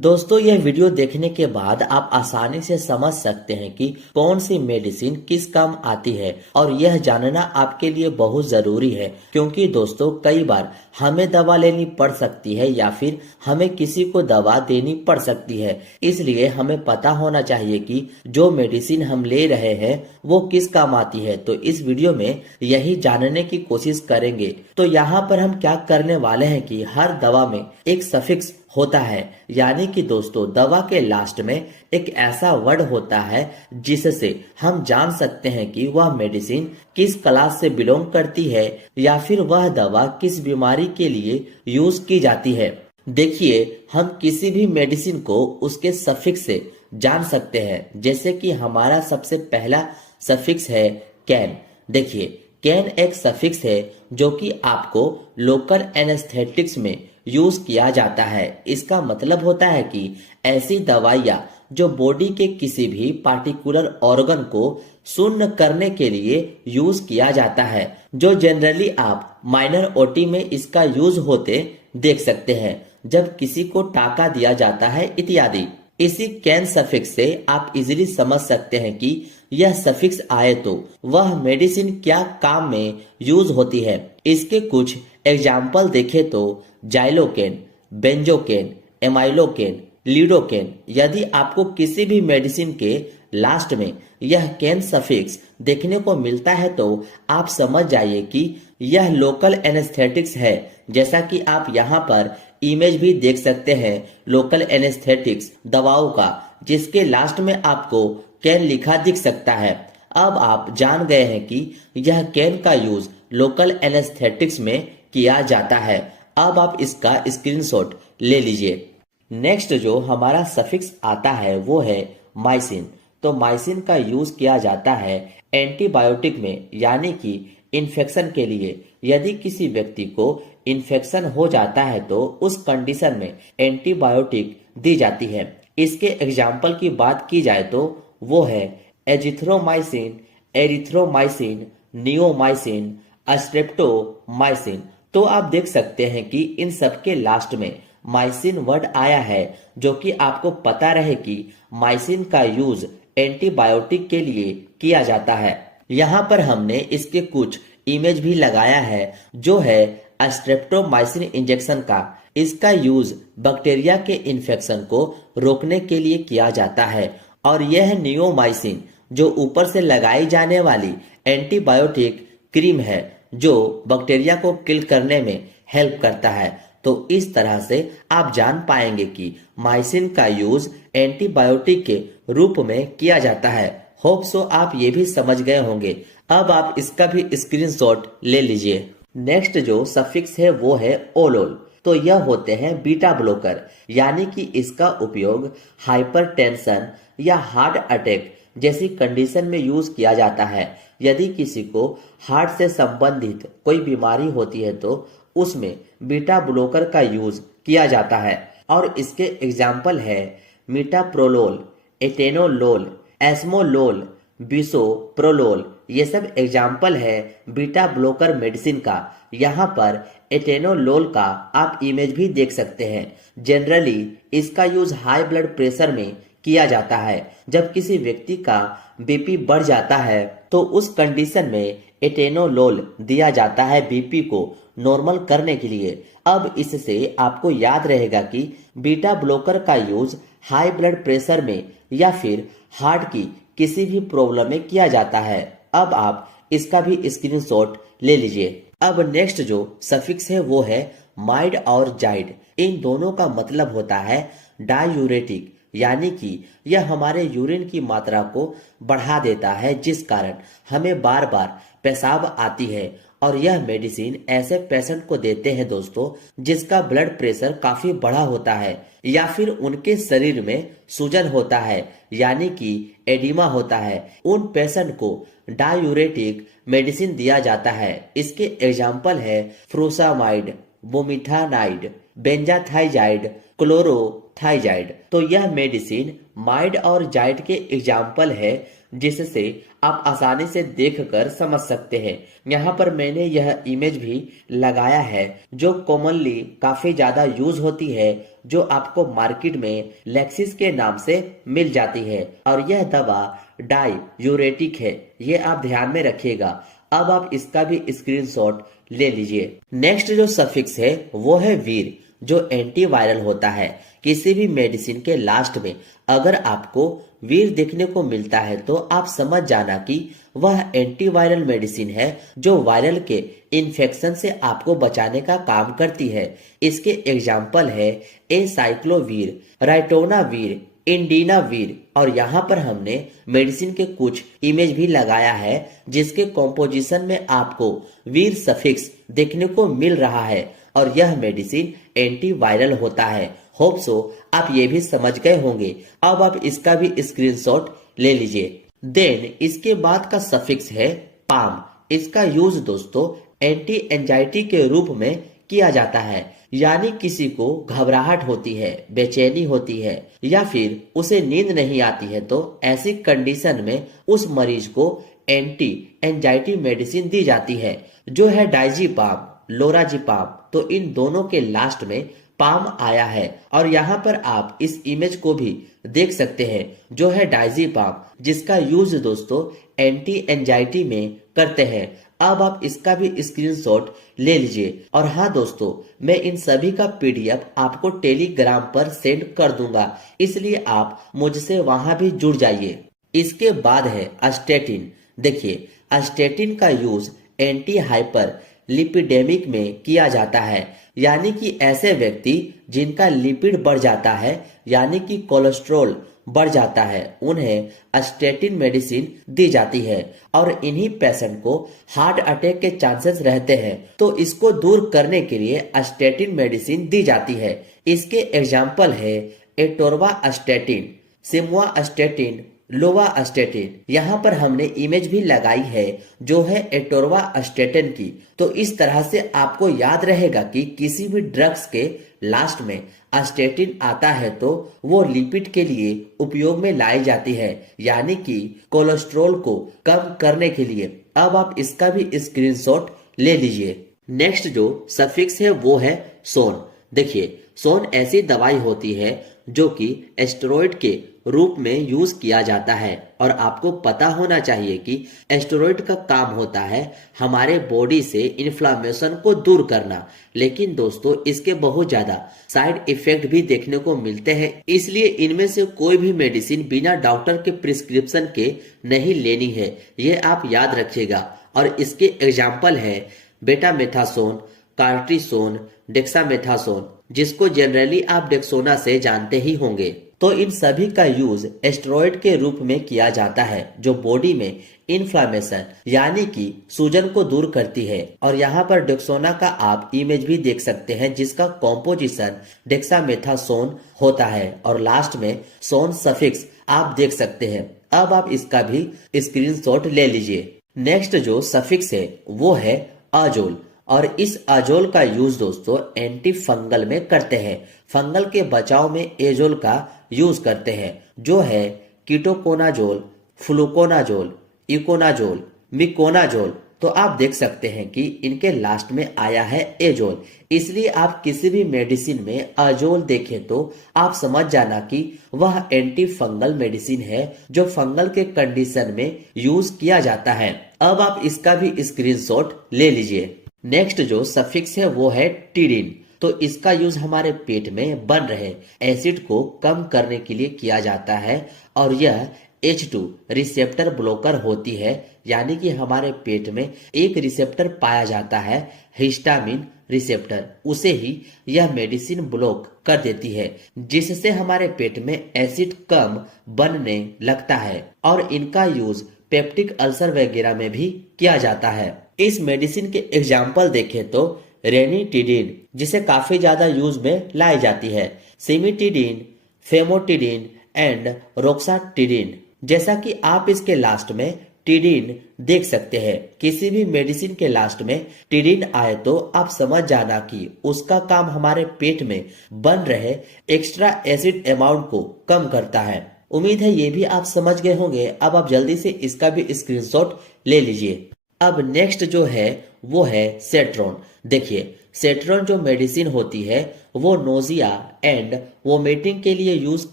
दोस्तों यह वीडियो देखने के बाद आप आसानी से समझ सकते हैं कि कौन सी मेडिसिन किस काम आती है और यह जानना आपके लिए बहुत जरूरी है, क्योंकि दोस्तों कई बार हमें दवा लेनी पड़ सकती है या फिर हमें किसी को दवा देनी पड़ सकती है। इसलिए हमें पता होना चाहिए कि जो मेडिसिन हम ले रहे हैं वो किस काम आती है। तो इस वीडियो में यही जानने की कोशिश करेंगे। तो यहाँ पर हम क्या करने वाले हैं कि हर दवा में एक सफिक्स होता है, यानी कि दोस्तों दवा के लास्ट में एक ऐसा वर्ड होता है जिससे हम जान सकते हैं कि वह मेडिसिन किस क्लास से बिलोंग करती है या फिर वह दवा किस बीमारी के लिए यूज की जाती है। देखिए, हम किसी भी मेडिसिन को उसके सफिक्स से जान सकते हैं। जैसे कि हमारा सबसे पहला सफिक्स है कैन। देखिए, कैन एक सफिक्स है जो कि आपको लोकल एनेस्थेटिक्स में यूज किया जाता है। इसका मतलब होता है कि ऐसी दवाइयाँ जो बॉडी के किसी भी पार्टिकुलर ऑर्गन को शून्य करने के लिए यूज किया जाता है, जो जनरली आप माइनर ओटी में इसका यूज होते देख सकते हैं जब किसी को टाका दिया जाता है इत्यादि। इसी कैन सफिक्स से आप इजीली समझ सकते हैं कि यह सफिक्स आए तो वह मेडिसिन क्या काम में यूज होती है। इसके कुछ एग्जाम्पल देखें तो जाइलोकेन, बेंजोकेन, एमाइलोकेन, लीडोकेन। यदि आपको किसी भी मेडिसिन के लास्ट में यह कैन सफिक्स देखने को मिलता है तो आप समझ जाइए कि यह लोकल एनेस्थेटिक्स है। जैसा कि आप यहाँ पर इमेज भी देख सकते हैं लोकल एनेस्थेटिक्स दवाओं का, जिसके लास्ट में आपको कैन लिखा दिख सकता है। अब आप जान गए हैं कि यह कैन का यूज लोकल एनेस्थेटिक्स में किया जाता है। अब आप इसका स्क्रीनशॉट ले लीजिए। नेक्स्ट जो हमारा सफिक्स आता है वो है माइसिन। तो माइसिन का यूज किया जाता है एंटीबायोटिक में, यानी कि इन्फेक्शन के लिए। यदि किसी व्यक्ति को इन्फेक्शन हो जाता है तो उस कंडीशन में एंटीबायोटिक दी जाती है। इसके एग्जाम्पल की बात की जाए तो वो है एजिथ्रोमाइसिन, एरिथ्रोमाइसिन, नियोमाइसिन, स्ट्रेप्टोमाइसिन। तो आप देख सकते हैं कि इन सब के लास्ट में माइसिन वर्ड आया है, जो कि आपको पता रहे कि माइसिन का यूज एंटीबायोटिक के लिए किया जाता है। यहाँ पर हमने इसके कुछ इमेज भी लगाया है, जो है स्ट्रेप्टोमाइसिन इंजेक्शन का। इसका यूज बैक्टीरिया के इन्फेक्शन को रोकने के लिए किया जाता है। और यह नियोमाइसिन जो ऊपर से लगाई जाने वाली एंटीबायोटिक क्रीम है, जो बैक्टीरिया को किल करने में हेल्प करता है। तो इस तरह से आप जान पाएंगे कि माइसिन का यूज एंटीबायोटिक के रूप में किया जाता है। होप सो आप ये भी समझ गए होंगे। अब आप इसका भी स्क्रीनशॉट ले लीजिए। नेक्स्ट जो सफिक्स है वो है ओलोल। तो यह होते हैं बीटा ब्लॉकर, यानी कि इसका उपयोग हाइपरटेंशन या हार्ट अटैक जैसी कंडीशन में यूज किया जाता है। यदि किसी को हार्ट से संबंधित कोई बीमारी होती है तो उसमें बीटा ब्लॉकर का यूज किया जाता है। और इसके एग्जाम्पल है मीटाप्रोलोल, एटेनोलोल, एस्मोलोल, बिसोप्रोलोल। ये सब एग्जाम्पल है बीटा ब्लॉकर मेडिसिन का। यहाँ पर एटेनोलोल का आप इमेज भी देख सकते हैं। जनरली इसका यूज हाई ब्लड प्रेशर में किया जाता है। जब किसी व्यक्ति का बीपी बढ़ जाता है तो उस कंडीशन में एटेनोलोल दिया जाता है बीपी को नॉर्मल करने के लिए। अब इससे आपको याद रहेगा कि बीटा ब्लॉकर का यूज हाई ब्लड प्रेशर में या फिर हार्ट की किसी भी प्रॉब्लम में किया जाता है। अब आप इसका भी स्क्रीनशॉट ले लीजिए। अब नेक्स्ट जो सफिक्स है वो है माइड और जाइड। इन दोनों का मतलब होता है डायूरेटिक, यानी कि यह हमारे यूरिन की मात्रा को बढ़ा देता है, जिस कारण हमें बार बार पेशाब आती है। और यह मेडिसिन ऐसे पेशेंट को देते हैं दोस्तों जिसका ब्लड प्रेशर काफी बढ़ा होता है या फिर उनके शरीर में सूजन होता है, यानी कि एडिमा होता है। उन पेशेंट को डायूरेटिक मेडिसिन दिया जाता है। इसके एग्जाम्पल है फ्रूसामाइड, बुमीथानाइड, बेंजाथाइजाइड, क्लोरोथाइजाइड। तो यह मेडिसिन माइड और जाइड के एग्जाम्पल है जिससे आप आसानी से देखकर समझ सकते हैं। यहाँ पर मैंने यह इमेज भी लगाया है जो कॉमनली काफी ज्यादा यूज होती है, जो आपको मार्केट में लेक्सिस के नाम से मिल जाती है और यह दवा डाययूरेटिक है, ये आप ध्यान में रखिएगा। अब आप इसका भी स्क्रीनशॉट ले लीजिए। नेक्स्ट जो सफिक्स है वो है वीर, जो एंटीवायरल होता है। किसी भी मेडिसिन के लास्ट में अगर आपको वीर देखने को मिलता है तो आप समझ जाना कि वह एंटीवायरल मेडिसिन है जो वायरल के इन्फेक्शन से आपको बचाने का काम करती है। इसके एग्जाम्पल है एसाइक्लोवीर, राइटोनावीर, इंडिनावीर। और यहाँ पर हमने मेडिसिन के कुछ इमेज भी लगाया है जिसके कॉम्पोजिशन में आपको वीर सफिक्स देखने को मिल रहा है और यह मेडिसिन एंटीवायरल होता है। होप सो आप ये भी समझ गए होंगे। अब आप इसका भी स्क्रीनशॉट ले लीजिए। देन इसके बाद का सफिक्स है पाम। इसका यूज दोस्तों एंटी एंजाइटी के रूप में किया जाता है, यानी किसी को घबराहट होती है, बेचैनी होती है या फिर उसे नींद नहीं आती है तो ऐसी कंडीशन में उस मरीज को एंटी एंजाइटी मेडिसिन दी जाती है जो है डाइजीपाम, लोराजीपाम। तो इन दोनों के लास्ट में पाम आया है और यहाँ पर आप इस इमेज को भी देख सकते हैं जो है डाइजीपाम, जिसका यूज दोस्तों एंटी एंजाइटी में करते हैं। अब आप इसका भी स्क्रीनशॉट ले लीजिए। और हाँ दोस्तों, मैं इन सभी का पीडीएफ आपको टेलीग्राम पर सेंड कर दूंगा, इसलिए आप मुझसे वहां भी जुड़ जाइए। इसके बाद है अस्टेटिन। देखिए, अस्टेटिन का यूज एंटी हाइपर लिपिडेमिक में किया जाता है, यानी कि ऐसे व्यक्ति जिनका लिपिड बढ़ जाता है यानी कि कोलेस्ट्रॉल बढ़ जाता है, उन्हें अस्टेटिन मेडिसिन दी जाती है और इन्हीं पेशेंट को हार्ट अटैक के चांसेस रहते हैं, तो इसको दूर करने के लिए अस्टेटिन मेडिसिन दी जाती है। इसके एग्जाम्पल है एटोर्वास्टेटिन, सिमवास्टेटिन, लोवास्टेटिन। यहाँ पर हमने इमेज भी लगाई है जो है एटोर्वास्टेटिन की। तो इस तरह से आपको याद रहेगा कि किसी भी ड्रग्स के लास्ट में अस्टेटिन आता है तो वो लिपिड के लिए उपयोग में लाई जाती है, यानी कि कोलेस्ट्रॉल को कम करने के लिए। अब आप इसका भी स्क्रीनशॉट ले लीजिए। नेक्स्ट जो सफिक्स है वो है सोन। देखिए, सोन ऐसी दवाई होती है जो कि एस्टेरॉइड के रूप में यूज किया जाता है और आपको पता होना चाहिए कि एस्टेरॉइड का काम होता है हमारे बॉडी से इन्फ्लामेशन को दूर करना, लेकिन दोस्तों इसके बहुत ज्यादा साइड इफेक्ट भी देखने को मिलते हैं, इसलिए इनमें से कोई भी मेडिसिन बिना डॉक्टर के प्रिस्क्रिप्शन के नहीं लेनी है, ये आप याद रखिएगा। और इसके एग्जाम्पल है बेटामेथासोन, कार्टिसोन, डेक्सामेथासोन, जिसको जनरली आप डेक्सोना से जानते ही होंगे। तो इन सभी का यूज एस्टेरॉइड के रूप में किया जाता है जो बॉडी में इन्फ्लामेशन यानी कि सूजन को दूर करती है। और यहाँ पर डेक्सोना का आप इमेज भी देख सकते हैं जिसका कॉम्पोजिशन डेक्सामेथासोन होता है और लास्ट में सोन सफिक्स आप देख सकते हैं। अब आप इसका भी स्क्रीनशॉट ले लीजिए। नेक्स्ट जो सफिक्स है वो है अजोल और इस अजोल का यूज दोस्तों एंटी फंगल में करते हैं। फंगल के बचाव में एजोल का यूज करते हैं जो है कीटोकोनाजोल, फ्लूकोनाजोल, इकोनाजोल, मिकोनाजोल। तो आप देख सकते हैं कि इनके लास्ट में आया है एजोल, इसलिए आप किसी भी मेडिसिन में अजोल देखें तो आप समझ जाना कि वह एंटी फंगल मेडिसिन है जो फंगल के कंडीशन में यूज किया जाता है। अब आप इसका भी स्क्रीनशॉट ले लीजिए। नेक्स्ट जो सफिक्स है वो है टीडिन। तो इसका यूज हमारे पेट में बन रहे एसिड को कम करने के लिए किया जाता है और यह H2 रिसेप्टर ब्लॉकर होती है, यानी कि हमारे पेट में एक रिसेप्टर पाया जाता है हिस्टामिन रिसेप्टर, उसे ही यह मेडिसिन ब्लॉक कर देती है जिससे हमारे पेट में एसिड कम बनने लगता है और इनका यूज पेप्टिक अल्सर वगैरह में भी किया जाता है। इस मेडिसिन के एग्जाम्पल देखें तो रेनिटिडिन, जिसे काफी ज्यादा यूज में लाई जाती है, सिमिटिडिन, फेमोटिडिन एंड रोक्साटिडिन। जैसा कि आप इसके लास्ट में टिडिन देख सकते हैं। किसी भी मेडिसिन के लास्ट में टिडिन आए तो आप समझ जाना कि उसका काम हमारे पेट में बन रहे एक्स्ट्रा एसिड अमाउंट को कम करता है। उम्मीद है ये भी आप समझ गए होंगे। अब आप जल्दी से इसका भी स्क्रीनशॉट ले लीजिए। अब नेक्स्ट जो है वो है सेट्रॉन। देखिए, सेट्रॉन जो मेडिसिन होती है वो नोजिया एंड वोमिटिंग के लिए यूज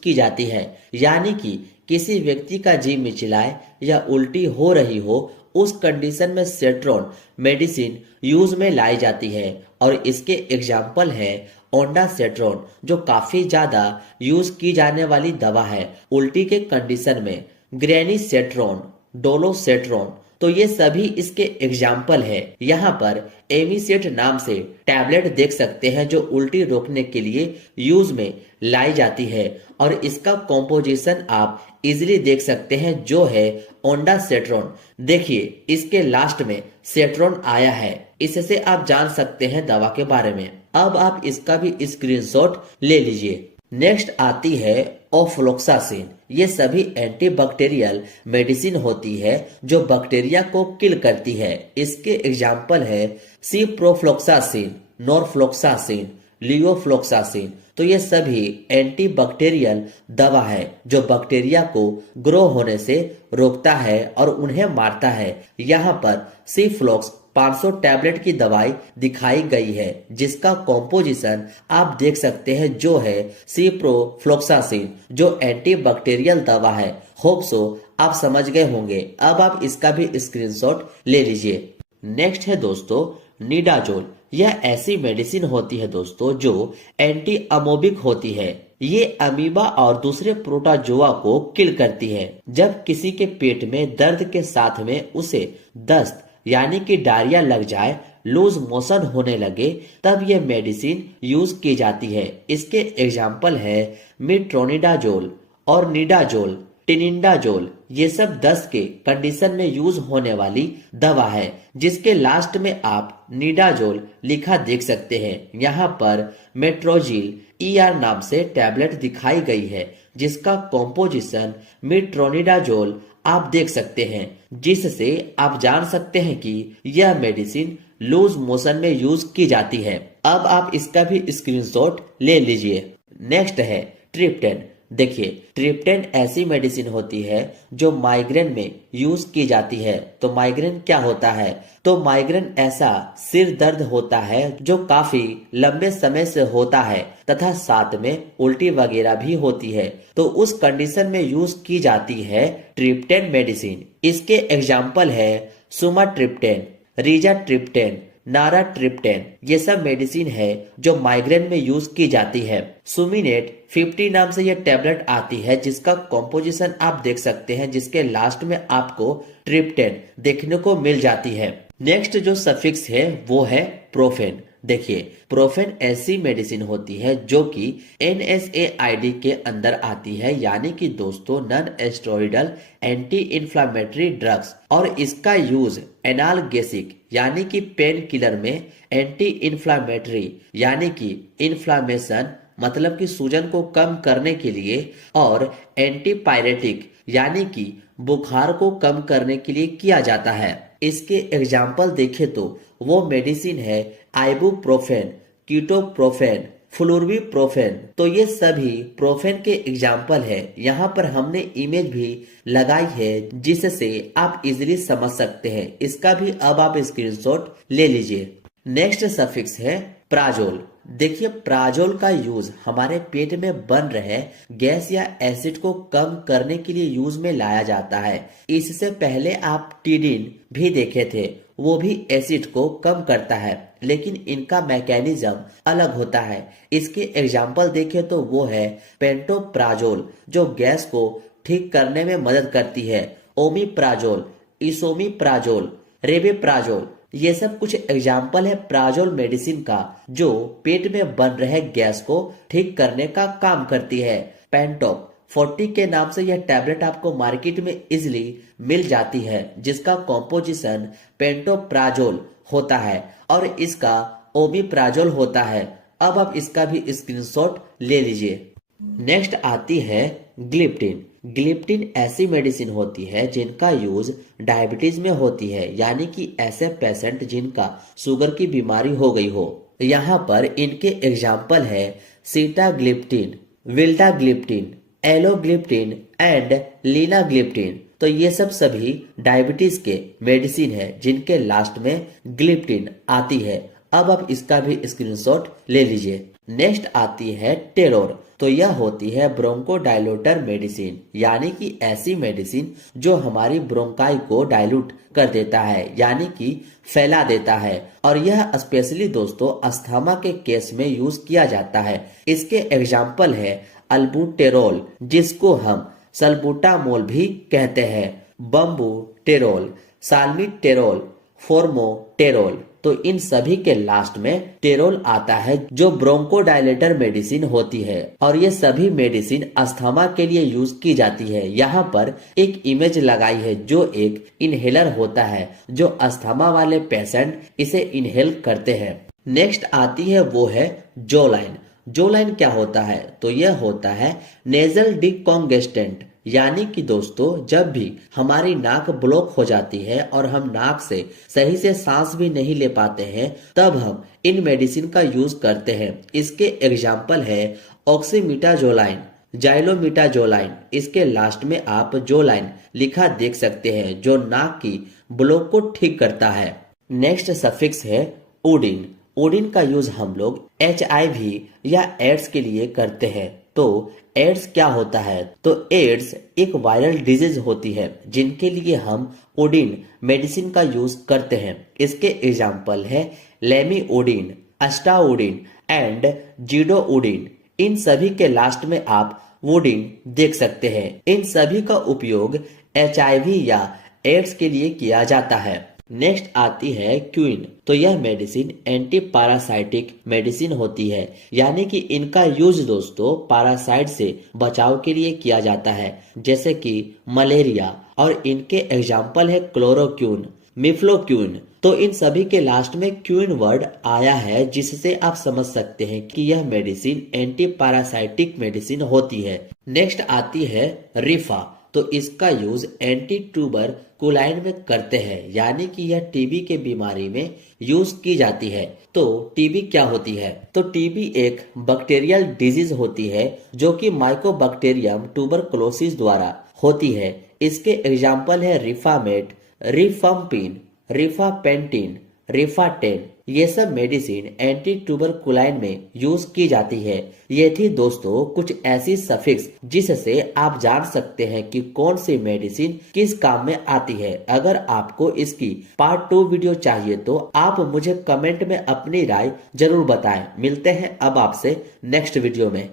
की जाती है। यानी कि किसी व्यक्ति का जी मिचलाए या उल्टी हो रही हो, उस कंडीशन में सेट्रॉन मेडिसिन यूज में लाई जाती है। और इसके एग्जाम्पल है ओंडासेट्रॉन, जो काफी ज्यादा यूज की जाने वाली दवा है उल्टी के कंडीशन में, ग्रेनीसेट्रॉन, डोलोसेट्रॉन, तो ये सभी इसके एग्जाम्पल है। यहाँ पर एमिसेट नाम से टैबलेट देख सकते हैं जो उल्टी रोकने के लिए यूज में लाई जाती है। और इसका कॉम्पोजिशन आप इजिली देख सकते हैं जो है ओंडासेट्रॉन। देखिए, इसके लास्ट में सेट्रॉन आया है, इससे आप जान सकते हैं दवा के बारे में। अब आप इसका भी स्क्रीनशॉट ले लीजिए। नेक्स्ट आती है ओफ्लोक्सासिन। ये सभी एंटीबैक्टीरियल मेडिसिन होती है जो बैक्टीरिया को किल करती है। इसके एग्जाम्पल है सिप्रोफ्लोक्सासिन, नॉरफ्लोक्सासिन, लियोफ्लोक्सासिन। तो ये सभी एंटीबैक्टीरियल दवा है जो बैक्टीरिया को ग्रो होने से रोकता है और उन्हें मारता है। यहाँ पर सिफ्लॉक्स 500 टैबलेट की दवाई दिखाई गई है जिसका कॉम्पोजिशन आप देख सकते हैं जो है सिप्रोफ्लोक्सासिन, जो एंटीबैक्टीरियल दवा है। होप सो आप समझ गए होंगे। अब आप इसका भी स्क्रीनशॉट ले लीजिए। नेक्स्ट है दोस्तों निडाजोल। यह ऐसी मेडिसिन होती है दोस्तों जो एंटी अमोबिक होती है। ये अमीबा और दूसरे प्रोटोजोआ को किल करती है। जब किसी के पेट में दर्द के साथ में उसे दस्त यानी कि डायरिया लग जाए, लूज मोशन होने लगे, तब यह मेडिसिन यूज की जाती है। इसके एग्जाम्पल है मिट्रोनिडाजोल और निडाजोल, टिनिडाजोल। ये सब दस्त के कंडीशन में यूज होने वाली दवा है जिसके लास्ट में आप निडाजोल लिखा देख सकते हैं। यहाँ पर मेट्रोजिल ER नाम से टैबलेट दिखाई गई है जिसका कॉम्पोजिशन मिट्रोनिडाजोल आप देख सकते हैं, जिससे आप जान सकते हैं कि यह मेडिसिन लूज मोशन में यूज की जाती है। अब आप इसका भी स्क्रीनशॉट ले लीजिए। नेक्स्ट है ट्रिप्टेन। देखिए, ट्रिप्टेन ऐसी मेडिसिन होती है जो माइग्रेन में यूज की जाती है। तो माइग्रेन क्या होता है? तो माइग्रेन ऐसा सिर दर्द होता है जो काफी लंबे समय से होता है तथा साथ में उल्टी वगैरह भी होती है। तो उस कंडीशन में यूज की जाती है ट्रिप्टेन मेडिसिन। इसके एग्जाम्पल है सुमाट्रिप्टेन, रिजाट्रिप्टेन, नाराट्रिप्टेन। ये सब मेडिसिन है जो माइग्रेन में यूज की जाती है। सुमिनेट 50 नाम से यह टैबलेट आती है जिसका कॉम्पोजिशन आप देख सकते हैं, जिसके लास्ट में आपको ट्रिप्टेन देखने को मिल जाती है। नेक्स्ट जो सफिक्स है वो है प्रोफेन। देखिए, प्रोफेन ऐसी मेडिसिन होती है जो कि NSAID के अंदर आती है, यानी कि दोस्तों नॉन एस्टेरॉयडल एंटी इन्फ्लामेटरी ड्रग्स। और इसका यूज एनाल्गेसिक यानी कि पेन किलर में, एंटी इन्फ्लामेटरी यानी कि इन्फ्लामेशन मतलब कि सूजन को कम करने के लिए, और एंटीपायरेटिक यानी कि बुखार को कम करने के लिए किया जाता है। इसके एग्जाम्पल देखें तो वो मेडिसिन है आइबुप्रोफेन, कीटोप्रोफेन, फ्लुर्बिप्रोफेन। तो ये सभी प्रोफेन के एग्जाम्पल है। यहाँ पर हमने इमेज भी लगाई है जिससे आप इजीली समझ सकते हैं। इसका भी अब आप स्क्रीनशॉट ले लीजिए। नेक्स्ट सफिक्स है प्राजोल। देखिए, प्राजोल का यूज हमारे पेट में बन रहे गैस या एसिड को कम करने के लिए यूज में लाया जाता है। इससे पहले आप टिडिन भी देखे थे, वो भी एसिड को कम करता है, लेकिन इनका मैकेनिज्म अलग होता है। इसके एग्जाम्पल देखें तो वो है पेंटोप्राजोल जो गैस को ठीक करने में मदद करती है, ओमिप्राजोल, इसोमिप्राजोल, रेबेप्राजोल। ये सब कुछ एग्जाम्पल है प्राजोल मेडिसिन का जो पेट में बन रहे गैस को ठीक करने का काम करती है। पेंटोप 40 के नाम से यह टैबलेट आपको मार्केट में इजिली मिल जाती है जिसका कॉम्पोजिशन पेंटोप्राजोल होता है और इसका ओमिप्राजोल होता है। अब आप इसका भी स्क्रीनशॉट ले लीजिए। नेक्स्ट आती है ग्लिप्टिन। ग्लिप्टिन ऐसी मेडिसिन होती है जिनका यूज डायबिटीज में होती है, यानी कि ऐसे पेशेंट जिनका शुगर की बीमारी हो गई हो। यहाँ पर इनके एग्जाम्पल है सीटाग्लिप्टिन, विल्टाग्लिप्टिन, एलोग्लिप्टिन एंड लीनाग्लिप्टिन। तो ये सब सभी डायबिटीज के मेडिसिन है जिनके लास्ट में ग्लिप्टिन आती है। अब आप इसका भी स्क्रीनशॉट ले लीजिए। नेक्स्ट आती है टेरोर। तो यह होती है ब्रोंकोडायलेटर मेडिसिन, यानी कि ऐसी मेडिसिन जो हमारी ब्रोंकाई को डायल्यूट कर देता है, यानी कि फैला देता है। और यह स्पेशली दोस्तों अस्थमा के केस में यूज किया जाता है। इसके एग्जाम्पल है अल्बुटेरोल, जिसको हम सल्बुटामोल भी कहते हैं, बम्बुटेरोल, साल्मीटेरोल, फोर्मोटेरोल। तो इन सभी के लास्ट में टेरोल आता है जो ब्रोंकोडायलेटर मेडिसिन होती है। और ये सभी मेडिसिन अस्थमा के लिए यूज की जाती है। यहाँ पर एक इमेज लगाई है जो एक इनहेलर होता है, जो अस्थमा वाले पेशेंट इसे इनहेल करते हैं। नेक्स्ट आती है वो है जोलाइन। जोलाइन क्या होता है? तो यह होता है नेजल डिकॉन्गेस्टेंट, यानी कि दोस्तों जब भी हमारी नाक ब्लॉक हो जाती है और हम नाक से सही से सांस भी नहीं ले पाते हैं, तब हम इन मेडिसिन का यूज करते हैं। इसके एग्जाम्पल है ऑक्सीमिटाजोलाइन, जाइलोमिटाजोलाइन। इसके लास्ट में आप जोलाइन लिखा देख सकते हैं, जो नाक की ब्लॉक को ठीक करता है। नेक्स्ट सफिक्स है उडिन। उडिन का यूज हम लोग HIV या एड्स के लिए करते हैं। तो एड्स क्या होता है? तो एड्स एक वायरल डिजीज होती है जिनके लिए हम ओडिन मेडिसिन का यूज करते हैं। इसके एग्जाम्पल है लेमीओडिन, अस्टाओडिन एंड जीडोओडिन। इन सभी के लास्ट में आप वोडिन देख सकते हैं। इन सभी का उपयोग HIV या एड्स के लिए किया जाता है। नेक्स्ट आती है क्विन। तो यह मेडिसिन एंटी पैरासाइटिक मेडिसिन होती है, यानी कि इनका यूज दोस्तों पैरासाइट से बचाव के लिए किया जाता है, जैसे कि मलेरिया। और इनके एग्जाम्पल है क्लोरोक्विन, मिफ्लोक्विन। तो इन सभी के लास्ट में क्विन वर्ड आया है, जिससे आप समझ सकते हैं कि यह मेडिसिन एंटी पैरासाइटिक मेडिसिन होती है। नेक्स्ट आती है रिफा। तो इसका यूज एंटी ट्यूबरकुलाइन में करते हैं, यानी कि यह टीबी के बीमारी में यूज की जाती है। तो टीबी क्या होती है? तो टीबी एक बैक्टीरियल डिजीज होती है जो कि माइकोबैक्टीरियम ट्यूबरकुलोसिस द्वारा होती है। इसके एग्जाम्पल है रिफामेट, रिफम्पिन, रिफापेंटिन, रिफाटेन। ये सब मेडिसिन एंटी ट्यूबरकुलाइन में यूज की जाती है। ये थी दोस्तों कुछ ऐसी सफिक्स जिससे आप जान सकते हैं कि कौन सी मेडिसिन किस काम में आती है। अगर आपको इसकी पार्ट 2 वीडियो चाहिए तो आप मुझे कमेंट में अपनी राय जरूर बताएं। मिलते हैं अब आपसे नेक्स्ट वीडियो में।